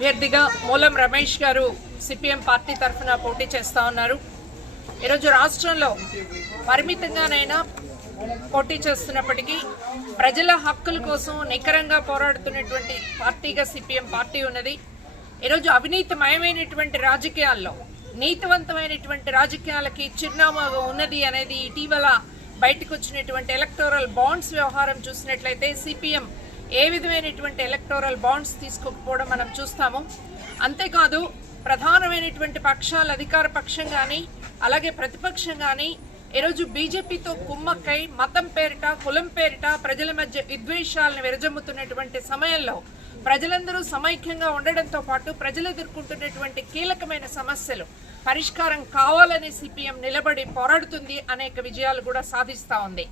అభ్యర్థిగా మూలం రమేష్ గారు సిపిఎం పార్టీ తరఫున పోటీ చేస్తూ ఉన్నారు. ఈరోజు రాష్ట్రంలో పరిమితంగానైనా పోటీ చేస్తున్నప్పటికీ ప్రజల హక్కుల కోసం నికరంగా పోరాడుతున్నటువంటి పార్టీగా సిపిఎం పార్టీ ఉన్నది. ఈరోజు అవినీతిమయమైనటువంటి రాజకీయాల్లో నీతివంతమైనటువంటి రాజకీయాలకి చిరునామాగా ఉన్నది అనేది ఇటీవల బయటకు వచ్చినటువంటి ఎలక్టోరల్ బాండ్స్ వ్యవహారం చూసినట్లయితే సిపిఎం ఏ విధమైనటువంటి ఎలక్టోరల్ బాండ్స్ తీసుకోకపోవడం మనం చూస్తాము. అంతేకాదు ప్రధానమైనటువంటి పక్షాలు అధికార పక్షం కానీ అలాగే ప్రతిపక్షం కానీ ఈరోజు బీజేపీతో కుమ్మక్కై మతం పేరిట కులం పేరిట ప్రజల మధ్య విద్వేషాలను విరజమ్ముతున్నటువంటి సమయంలో ప్రజలందరూ సమైక్యంగా ఉండడంతో పాటు ప్రజలు ఎదుర్కొంటున్నటువంటి కీలకమైన సమస్యలు పరిష్కారం కావాలని సిపిఎం నిలబడి పోరాడుతుంది అనేక విజయాలు కూడా సాధిస్తూ ఉంది.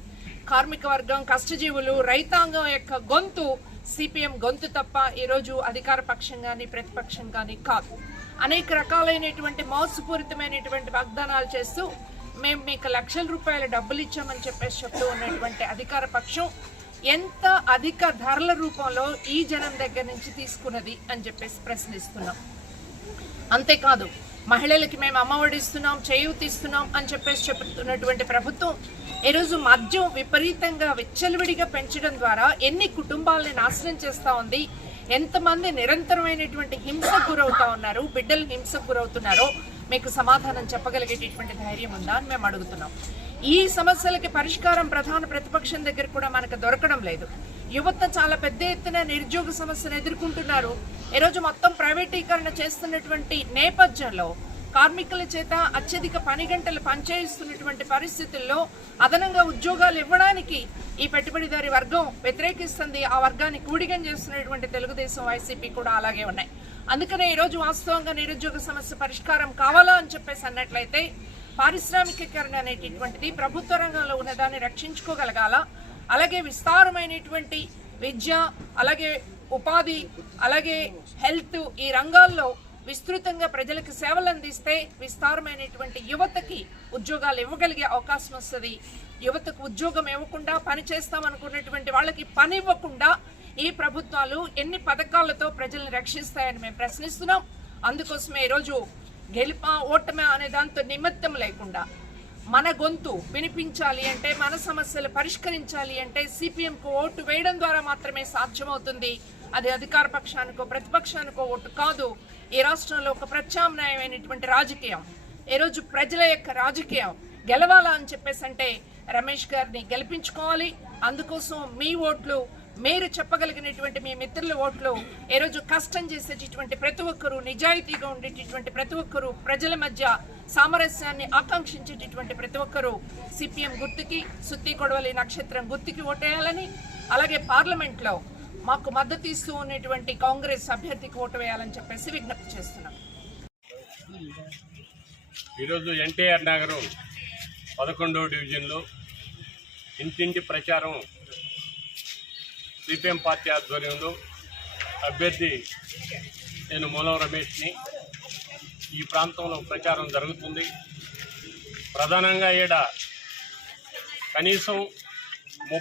కార్మిక వర్గం కష్టజీవులు రైతాంగం యొక్క గొంతు సిపిఎం గొంతు తప్ప ఈరోజు అధికార పక్షం కానీ ప్రతిపక్షం కానీ కాదు. అనేక రకాలైనటువంటి మోసపూరితమైనటువంటి వాగ్దానాలు చేస్తూ మేము మీకు లక్షల రూపాయల డబ్బులు ఇచ్చామని చెప్పేసి చెప్తూ ఉన్నటువంటి అధికార పక్షం ఎంత అధిక ధరల రూపంలో ఈ జనం దగ్గర నుంచి తీసుకున్నది అని చెప్పేసి ప్రశ్నిస్తున్నాం. అంతేకాదు మహిళలకి మేము అమ్మఒడి ఇస్తున్నాం చేయూతి అని చెప్పేసి చెప్తున్నటువంటి ప్రభుత్వం ఈరోజు మద్యం విపరీతంగా విచ్చలవిడిగా పెంచడం ద్వారా ఎన్ని కుటుంబాలని నాశనం చేస్తూ ఉంది ఎంతమంది నిరంతరమైనటువంటి హింసకు గురవుతా ఉన్నారు బిడ్డలు హింసకు గురవుతున్నారో మీకు సమాధానం చెప్పగలిగేటటువంటి ధైర్యం ఉందా అని మేము అడుగుతున్నాం. ఈ సమస్యలకి పరిష్కారం ప్రధాన ప్రతిపక్షం దగ్గర కూడా మనకు దొరకడం లేదు. యువత చాలా పెద్ద ఎత్తున నిరుద్యోగ సమస్యను ఎదుర్కొంటున్నారు. ఈరోజు మొత్తం ప్రైవేటీకరణ చేస్తున్నటువంటి నేపథ్యంలో కార్మికుల చేత అత్యధిక పని గంటలు పనిచేయిస్తున్నటువంటి పరిస్థితుల్లో అదనంగా ఉద్యోగాలు ఇవ్వడానికి ఈ పెట్టుబడిదారి వర్గం వ్యతిరేకిస్తుంది. ఆ వర్గాన్ని కూడిగం చేస్తున్నటువంటి తెలుగుదేశం వైసీపీ కూడా అలాగే ఉన్నాయి. అందుకనే ఈరోజు వాస్తవంగా నిరుద్యోగ సమస్య పరిష్కారం కావాలా అని చెప్పేసి అన్నట్లయితే పారిశ్రామికీకరణ అనేటటువంటిది ప్రభుత్వ రంగంలో ఉన్నదాన్ని రక్షించుకోగలగాల. అలాగే విస్తారమైనటువంటి విద్య అలాగే ఉపాధి అలాగే హెల్త్ ఈ రంగాల్లో విస్తృతంగా ప్రజలకు సేవలు అందిస్తే విస్తారమైనటువంటి యువతకి ఉద్యోగాలు ఇవ్వగలిగే అవకాశం వస్తుంది. యువతకు ఉద్యోగం ఇవ్వకుండా పని చేస్తామనుకున్నటువంటి వాళ్ళకి పని ఇవ్వకుండా ఈ ప్రభుత్వాలు ఎన్ని పథకాలతో ప్రజల్ని రక్షిస్తాయని మేము ప్రశ్నిస్తున్నాం. అందుకోసమే ఈరోజు గెలుప ఓటమి అనే దాంతో నిమిత్తం లేకుండా మన గొంతు వినిపించాలి అంటే మన సమస్యలు పరిష్కరించాలి అంటే సిపిఎంకు ఓటు వేయడం ద్వారా మాత్రమే సాధ్యమవుతుంది. అది అధికార పక్షానికో ప్రతిపక్షానికో ఓటు కాదు. ఈ రాష్ట్రంలో ఒక ప్రత్యామ్నాయమైనటువంటి రాజకీయం. ఈరోజు ప్రజల యొక్క రాజకీయం గెలవాలా అని చెప్పేసి అంటే రమేష్ గారిని గెలిపించుకోవాలి. అందుకోసం మీ ఓట్లు మీరు చెప్పగలిగినటువంటి మీ మిత్రుల ఓట్లు ఈరోజు కష్టం చేసేటటువంటి ప్రతి ఒక్కరూ నిజాయితీగా ఉండేటటువంటి ప్రతి ఒక్కరూ ప్రజల మధ్య సామరస్యాన్ని ఆకాంక్షించేటటువంటి ప్రతి ఒక్కరూ సిపిఎం గుర్తుకి సుత్తి కొడవలి నక్షత్రం గుర్తుకి ఓటేయాలని అలాగే పార్లమెంట్లో మాకు మద్దతు ఇస్తూ ఉన్నటువంటి కాంగ్రెస్ అభ్యర్థికి ఓటు వేయాలని చెప్పేసి విజ్ఞప్తి చేస్తున్నాం. ఈరోజు ఎన్టీఆర్ నగరం పదకొండవ డివిజన్లో ఇంటింటి ప్రచారం సిపిఎం పార్టీ ఆధ్వర్యంలో. అభ్యర్థి నేను మూలం రమేష్ని. ఈ ప్రాంతంలో ప్రచారం జరుగుతుంది. ప్రధానంగా ఈడ కనీసం ము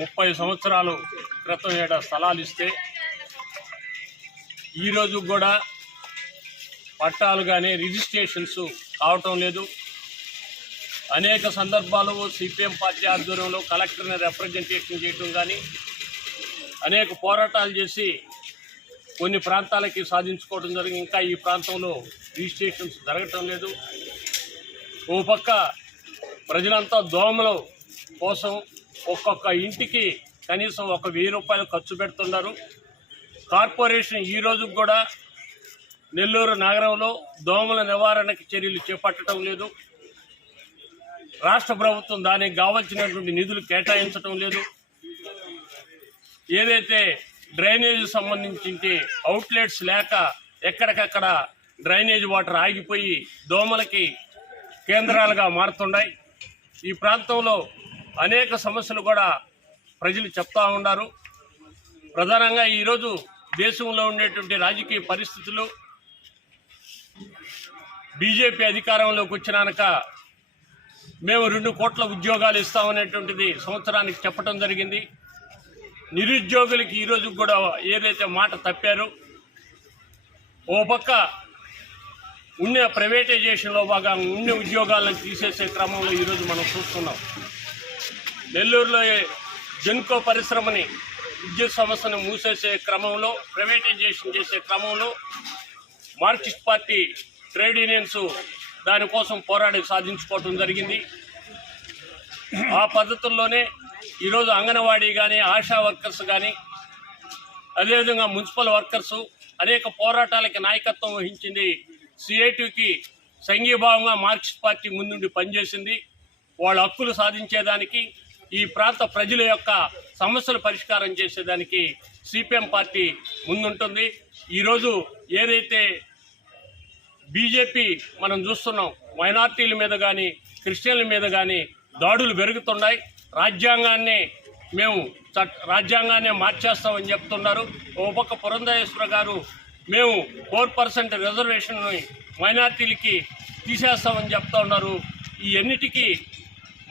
ముప్పై సంవత్సరాలు క్రితం ఈడ స్థలాలు ఇస్తే ఈరోజు కూడా పట్టాలు కానీ రిజిస్ట్రేషన్స్ కావటం లేదు. అనేక సందర్భాలు సిపిఎం పార్టీ ఆధ్వర్యంలో కలెక్టర్ని రిప్రజెంటేషన్ చేయటం కానీ అనేక పోరాటాలు చేసి కొన్ని ప్రాంతాలకి సాధించుకోవడం జరిగింది. ఇంకా ఈ ప్రాంతంలో రిజిస్ట్రేషన్స్ జరగటం లేదు. ఓ పక్క ప్రజలంతా దోమల కోసం ఒక్కొక్క ఇంటికి కనీసం ఒక వెయ్యి రూపాయలు ఖర్చు పెడుతున్నారు. కార్పొరేషన్ ఈ రోజు కూడా నెల్లూరు నగరంలో దోమల నివారణకి చర్యలు చేపట్టడం లేదు. రాష్ట్ర ప్రభుత్వం దానికి కావలసినటువంటి నిధులు కేటాయించడం లేదు. ఏదైతే డ్రైనేజ్ సంబంధించి అవుట్లెట్స్ లేక ఎక్కడికక్కడ డ్రైనేజ్ వాటర్ ఆగిపోయి దోమలకి కేంద్రాలుగా మారుతున్నాయి ఈ ప్రాంతంలో అనేక సమస్యలు కూడా ప్రజలు చెప్తా ఉన్నారు. ప్రధానంగా ఈరోజు దేశంలో ఉండేటువంటి రాజకీయ పరిస్థితులు. బీజేపీ అధికారంలోకి వచ్చినాక మేము రెండు కోట్ల ఉద్యోగాలు ఇస్తామనేటువంటిది సంవత్సరానికి చెప్పడం జరిగింది. నిరుద్యోగులకి ఈరోజు కూడా ఏదైతే మాట తప్పారో ఓ పక్క ఉన్న ప్రైవేటైజేషన్లో బాగా ఉన్న ఉద్యోగాలను తీసేసే క్రమంలో ఈరోజు మనం చూస్తున్నాం. నెల్లూరులో జెన్కో పరిశ్రమని విద్యుత్ సంస్థను మూసేసే క్రమంలో ప్రైవేటైజేషన్ చేసే క్రమంలో మార్క్సిస్ట్ పార్టీ ట్రేడ్ యూనియన్స్ దానికోసం పోరాడి సాధించుకోవటం జరిగింది. ఆ పద్ధతుల్లోనే ఈరోజు అంగన్వాడీ కానీ ఆశా వర్కర్స్ కానీ అదేవిధంగా మున్సిపల్ వర్కర్సు అనేక పోరాటాలకి నాయకత్వం వహించింది సిఐటికి సంఘీభావంగా మార్క్సిస్ట్ పార్టీ ముందుండి పనిచేసింది. వాళ్ళ హక్కులు సాధించేదానికి ఈ ప్రాంత ప్రజల యొక్క సమస్యలు పరిష్కారం చేసేదానికి సిపిఎం పార్టీ ముందుంటుంది. ఈరోజు ఏదైతే బీజేపీ మనం చూస్తున్నాం మైనార్టీల మీద కానీ క్రిస్టియన్ల మీద కానీ దాడులు పెరుగుతున్నాయి. రాజ్యాంగాన్ని మేము చట్ రాజ్యాంగాన్ని మార్చేస్తామని చెప్తున్నారు. ఓ పక్క పురంధరేశ్వర గారు మేము ఫోర్ పర్సెంట్ రిజర్వేషన్ని మైనార్టీలకి తీసేస్తామని చెప్తా ఉన్నారు. ఈ ఎన్నిటికి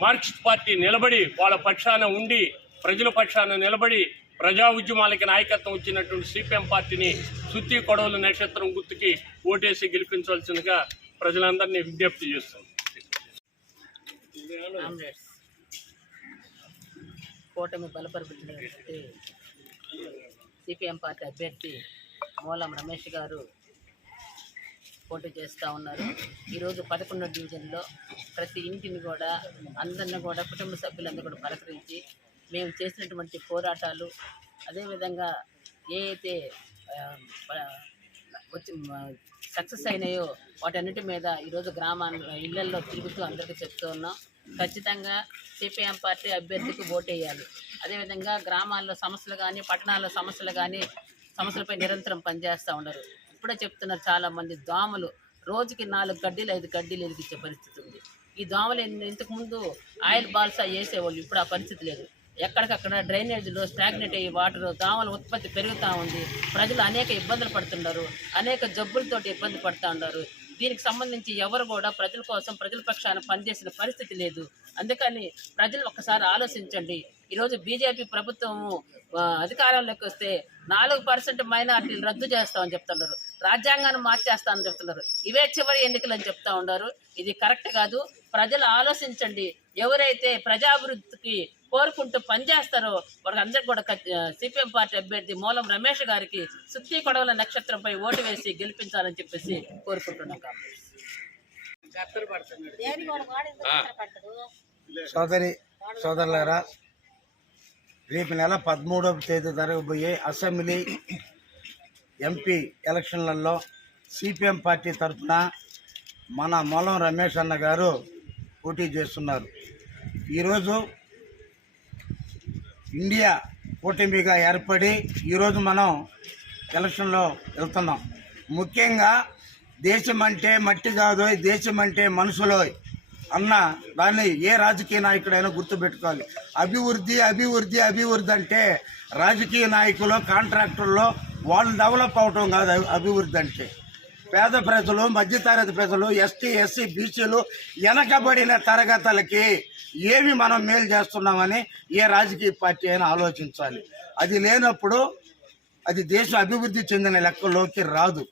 మార్క్సిస్ట్ పార్టీ నిలబడి వాళ్ళ పక్షాన ఉండి ప్రజల పక్షాన నిలబడి ప్రజా ఉద్యమాలకి నాయకత్వం ఇచ్చినటువంటి సిపిఎం పార్టీని సుత్తి కొడవల నక్షత్రం గుర్తుకి ఓటేసి గెలిపించవలసిందిగా ప్రజలందరినీ విజ్ఞప్తి చేస్తాం కామ్రేడ్స్ కూటమి బలపరుపుతున్నటువంటి సిపిఎం పార్టీ అభ్యర్థి మూలం రమేష్ గారు పోటీ చేస్తూ ఉన్నారు. ఈరోజు పదకొండో డివిజన్లో ప్రతి ఇంటిని కూడా అందరిని కూడా కుటుంబ సభ్యులందరూ కూడా పలకరించి మేము చేసినటువంటి పోరాటాలు అదేవిధంగా ఏ అయితే వచ్చి సక్సెస్ అయినాయో వాటన్నిటి మీద ఈరోజు గ్రామాల్లో ఇళ్ళల్లో తిరుగుతూ అందరికీ చెప్తూ ఉన్నాం. ఖచ్చితంగా సిపిఎం పార్టీ అభ్యర్థికి ఓటేయాలి. అదేవిధంగా గ్రామాల్లో సమస్యలు కానీ పట్టణాల్లో సమస్యలు కానీ సమస్యలపై నిరంతరం పనిచేస్తూ ఉండరు. ఇప్పుడే చెప్తున్నారు చాలామంది దోమలు. రోజుకి నాలుగు గడ్డీలు ఐదు గడ్డీలు ఎదిగించే పరిస్థితి ఉంది. ఈ దోమలు ఇంతకుముందు ఆయిల్ బాల్సా వేసేవాళ్ళు. ఇప్పుడు ఆ పరిస్థితి లేదు. ఎక్కడికక్కడ డ్రైనేజీలో స్టాగ్నెట్ అయ్యి వాటర్ దోమల ఉత్పత్తి పెరుగుతూ ఉంది. ప్రజలు అనేక ఇబ్బందులు పడుతున్నారు. అనేక జబ్బులతోటి ఇబ్బంది పడుతూ ఉన్నారు. దీనికి సంబంధించి ఎవరు కూడా ప్రజల కోసం ప్రజల పక్షాన పనిచేసిన పరిస్థితి లేదు. అందుకని ప్రజలు ఒక్కసారి ఆలోచించండి. ఈరోజు బీజేపీ ప్రభుత్వము అధికారంలోకి వస్తే నాలుగు పర్సెంట్ మైనార్టీలు రద్దు చేస్తామని చెప్తున్నారు. రాజ్యాంగాన్ని మార్చేస్తానని చెప్తున్నారు. ఇవే చివరి ఎన్నికలు అని చెప్తా ఉన్నారు. ఇది కరెక్ట్ కాదు. ప్రజలు ఆలోచించండి. ఎవరైతే ప్రజాభివృద్ధికి కోరుకుంటూ పనిచేస్తారో వాళ్ళందరికీ కూడా సిపిఎం పార్టీ అభ్యర్థి మూలం రమేష్ గారికి సుత్తి కొడవల నక్షత్రంపై ఓటు వేసి గెలిపించాలని చెప్పేసి కోరుకుంటున్నాం సోదరి సోదరులారా రేపు నెల పదమూడవ తేదీ జరగబోయే అసెంబ్లీ ఎంపీ ఎలక్షన్లలో సిపిఎం పార్టీ తరఫున మన మూలం రమేష్ అన్న గారు పోటీ చేస్తున్నారు. ఈరోజు ఇండియా కూటమిగా ఏర్పడి ఈరోజు మనం ఎలక్షన్లో వెళ్తున్నాం. ముఖ్యంగా దేశం అంటే మట్టి కాదు దేశం అంటే మనుషులో అన్న దాన్ని ఏ రాజకీయ నాయకుడైనా గుర్తుపెట్టుకోవాలి. అభివృద్ధి అభివృద్ధి అభివృద్ధి అంటే రాజకీయ నాయకులు కాంట్రాక్టర్లో వాళ్ళు డెవలప్ అవటం కాదు అభివృద్ధి అంటే. పేద ప్రజలు మధ్యతరగతి ప్రజలు ఎస్టీ ఎస్సీ బీసీలు వెనకబడిన తరగతులకి ఏమి మనం మేలు చేస్తున్నామని ఏ రాజకీయ పార్టీ అయినా ఆలోచించాలి. అది లేనప్పుడు అది దేశం అభివృద్ధి చెందిన లెక్కలోకి రాదు.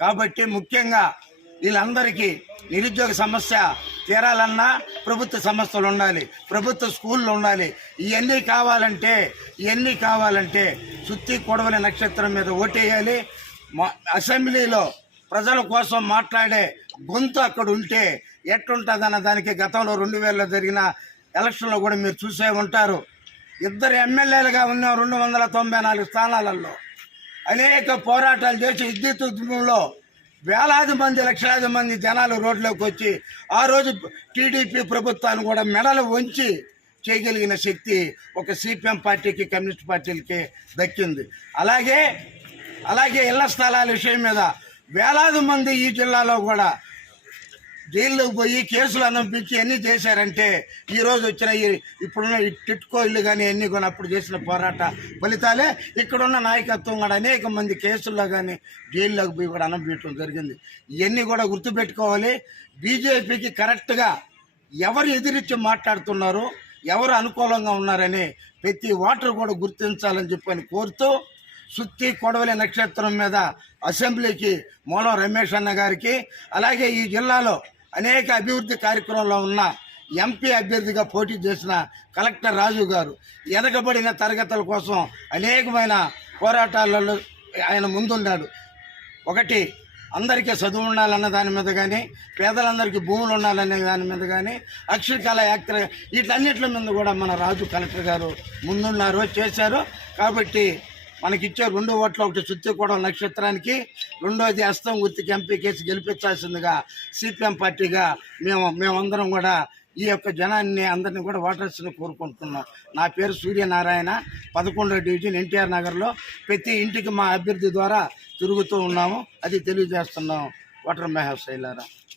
కాబట్టి ముఖ్యంగా వీళ్ళందరికీ నిరుద్యోగ సమస్య తీరాలన్నా ప్రభుత్వ సంస్థలు ఉండాలి ప్రభుత్వ స్కూళ్ళు ఉండాలి. ఇవన్నీ కావాలంటే ఇవన్నీ కావాలంటే సుత్తి కొడవలి నక్షత్రం మీద ఓటేయాలి. మా అసెంబ్లీలో ప్రజల కోసం మాట్లాడే గొంతు అక్కడ ఉంటే ఎట్లుంటుందన్న దానికి గతంలో రెండు వేలలో జరిగిన ఎలక్షన్లో కూడా మీరు చూసే ఉంటారు. ఇద్దరు ఎమ్మెల్యేలుగా ఉన్న రెండు వందల తొంభై నాలుగు స్థానాలలో. అనేక పోరాటాలు చేసి విద్యుత్ ఉద్యమంలో వేలాది మంది లక్షలాది మంది జనాలు రోడ్లోకి వచ్చి ఆ రోజు టీడీపీ ప్రభుత్వాన్ని కూడా మెడలు వంచి చేయగలిగిన శక్తి ఒక సిపిఎం పార్టీకి కమ్యూనిస్ట్ పార్టీలకి దక్కింది. అలాగే అలాగే ఇళ్ళ స్థలాల విషయం మీద వేలాది మంది ఈ జిల్లాలో కూడా జైల్లోకి పోయి కేసులు అనంపించి ఎన్ని చేశారంటే ఈరోజు వచ్చిన ఇప్పుడున్న టిట్కో ఇల్లు కానీ ఎన్ని కూడా అప్పుడు చేసిన పోరాట ఫలితాలే. ఇక్కడున్న నాయకత్వం కూడా అనేక మంది కేసుల్లో కానీ జైల్లోకి పోయి కూడా అనంపించడం జరిగింది. ఇవన్నీ కూడా గుర్తుపెట్టుకోవాలి. బీజేపీకి కరెక్ట్గా ఎవరు ఎదిరించి మాట్లాడుతున్నారు ఎవరు అనుకూలంగా ఉన్నారని ప్రతి ఓటర్ కూడా గుర్తించాలని చెప్పని కోరుతూ సుత్తి కొడవలి నక్షత్రం మీద అసెంబ్లీకి మూలం రమేష్ అన్న గారికి అలాగే ఈ జిల్లాలో అనేక అభివృద్ధి కార్యక్రమంలో ఉన్న ఎంపీ అభ్యర్థిగా పోటీ చేసిన కలెక్టర్ రాజు గారు ఎదగబడిన తరగతుల కోసం అనేకమైన పోరాటాలలో ఆయన ముందున్నాడు. ఒకటి అందరికీ చదువు ఉండాలన్న దాని మీద కానీ పేదలందరికీ భూములు ఉండాలనే దాని మీద కానీ అక్షరకళ యాక్టర్ వీటన్నిటి మీద కూడా మన రాజు కలెక్టర్ గారు ముందున్నారు చేశారు. కాబట్టి మనకిచ్చే రెండు ఓట్లు ఒకటి చుత్తికోవడం నక్షత్రానికి రెండోది అస్తం గుర్తికి ఎంపీ కేసు గెలిపించాల్సిందిగా సిపిఎం పార్టీగా మేము మేమందరం కూడా ఈ యొక్క జనాన్ని అందరినీ కూడా ఓటర్స్ని కోరుకుంటున్నాం. నా పేరు సూర్యనారాయణ పదకొండో డివిజన్ ఎన్టీఆర్ నగర్లో ప్రతి ఇంటికి మా అభ్యర్థి ద్వారా తిరుగుతూ ఉన్నాము. అది తెలియజేస్తున్నాం. ఓటర్ మెహబ్ శైలారా